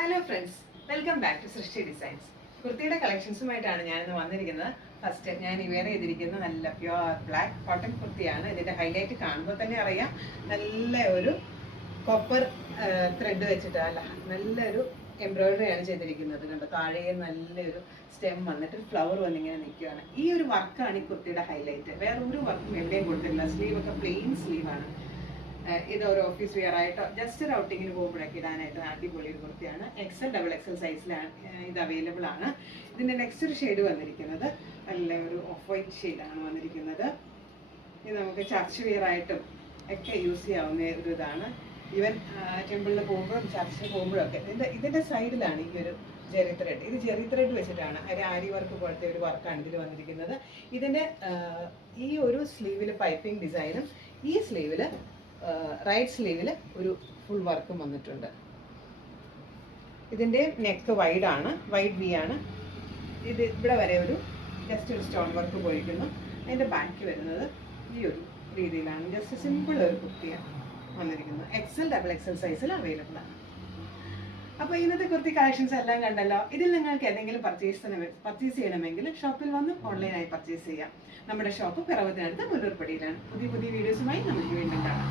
Hello friends, welcome back to Srishti designs. കുർത്തിയുടെ കളക്ഷൻസുമായിട്ടാണ് ഞാനിന്ന് വന്നിരിക്കുന്നത്. ഫസ്റ്റ് ഞാൻ വെയർ ചെയ്തിരിക്കുന്നത് നല്ല പ്യുവർ ബ്ലാക്ക് കോട്ടൺ കുർത്തിയാണ്. ഇതിൻ്റെ ഹൈലൈറ്റ് കാണുമ്പോൾ തന്നെ അറിയാം, നല്ല ഒരു കോപ്പർ ത്രെഡ് വെച്ചിട്ട് അല്ല നല്ലൊരു എംബ്രോയിഡറി ആണ് ചെയ്തിരിക്കുന്നത്. കണ്ടോ, താഴെ നല്ലൊരു സ്റ്റെം വന്നിട്ട് ഫ്ലവർ വന്നിങ്ങനെ നിൽക്കുകയാണ്. ഈ ഒരു വർക്കാണ് ഈ കുർത്തിയുടെ ഹൈലൈറ്റ്. വേറെ ഒരു വർക്കും എവിടെയും കൊടുത്തിട്ടില്ല. സ്ലീവൊക്കെ പ്ലെയിൻ സ്ലീവാണ്. ഇത് ഒരു ഓഫീസ് വെയർ ആയിട്ടോ ജസ്റ്റ് ഒരു ഔട്ടിങ്ങിന് പോകുമ്പോഴൊക്കെ ഇടാനായിട്ട് അടിപൊളി ഒരു കുർത്തിയാണ്. എക്സൽ ഡബിൾ എക്സൽ സൈസിലാണ് ഇത് അവൈലബിൾ ആണ്. ഇതിൻ്റെ നെക്സ്റ്റ് ഒരു ഷെയ്ഡ് വന്നിരിക്കുന്നത് നല്ല ഒരു ഓഫ് വൈറ്റ് ഷെയ്ഡാണ് വന്നിരിക്കുന്നത്. ഇത് നമുക്ക് ചർച്ച് വെയർ ആയിട്ടും ഒക്കെ യൂസ് ചെയ്യാവുന്ന ഒരു ഇതാണ്. ഈവൻ ടെമ്പിളിൽ പോകുമ്പോഴും ചർച്ചിൽ പോകുമ്പോഴൊക്കെ ഇതിൻ്റെ സൈഡിലാണ് ഈ ഒരു ജെറി ത്രെഡ്. ഇത് ജെറി ത്രെഡ് വെച്ചിട്ടാണ് ഒരു ആരി വർക്ക് പോലത്തെ ഒരു വർക്കാണ് ഇതിൽ വന്നിരിക്കുന്നത്. ഇതിൻ്റെ ഈ ഒരു സ്ലീവിൽ പൈപ്പിംഗ് ഡിസൈനും ഈ സ്ലീവിൽ റൈറ്റ് സ്ലീവിൽ ഒരു ഫുൾ വർക്കും വന്നിട്ടുണ്ട്. ഇതിൻ്റെ നെക്ക് വൈഡാണ്, വൈഡ് വി ആണ്. ഇത് ഇവിടെ വരെ ഒരു ജസ്റ്റ് ഒരു സ്റ്റോൺ വർക്ക് പോയിരിക്കുന്നു. അതിൻ്റെ ബാക്ക് വരുന്നത് ഈ ഒരു രീതിയിലാണ്. ജസ്റ്റ് സിമ്പിൾ ഒരു കുർത്തിയാണ് വന്നിരിക്കുന്നത്. എക്സൽ ഡബിൾ എക്സൽ സൈസിൽ അവൈലബിൾ ആണ്. അപ്പോൾ ഇന്നത്തെ കുർത്തി കളക്ഷൻസ് എല്ലാം കണ്ടല്ലോ. ഇതിൽ നിങ്ങൾക്ക് എന്തെങ്കിലും പർച്ചേസ് ചെയ്യണമെങ്കിൽ ഷോപ്പിൽ വന്ന് ഓൺലൈനായി പർച്ചേസ് ചെയ്യാം. നമ്മുടെ ഷോപ്പ് പിറവത്തിനടുത്ത് മുല്ലൂർപ്പടിയിലാണ്. പുതിയ വീഡിയോസുമായി നമുക്ക് വീണ്ടും കാണാം.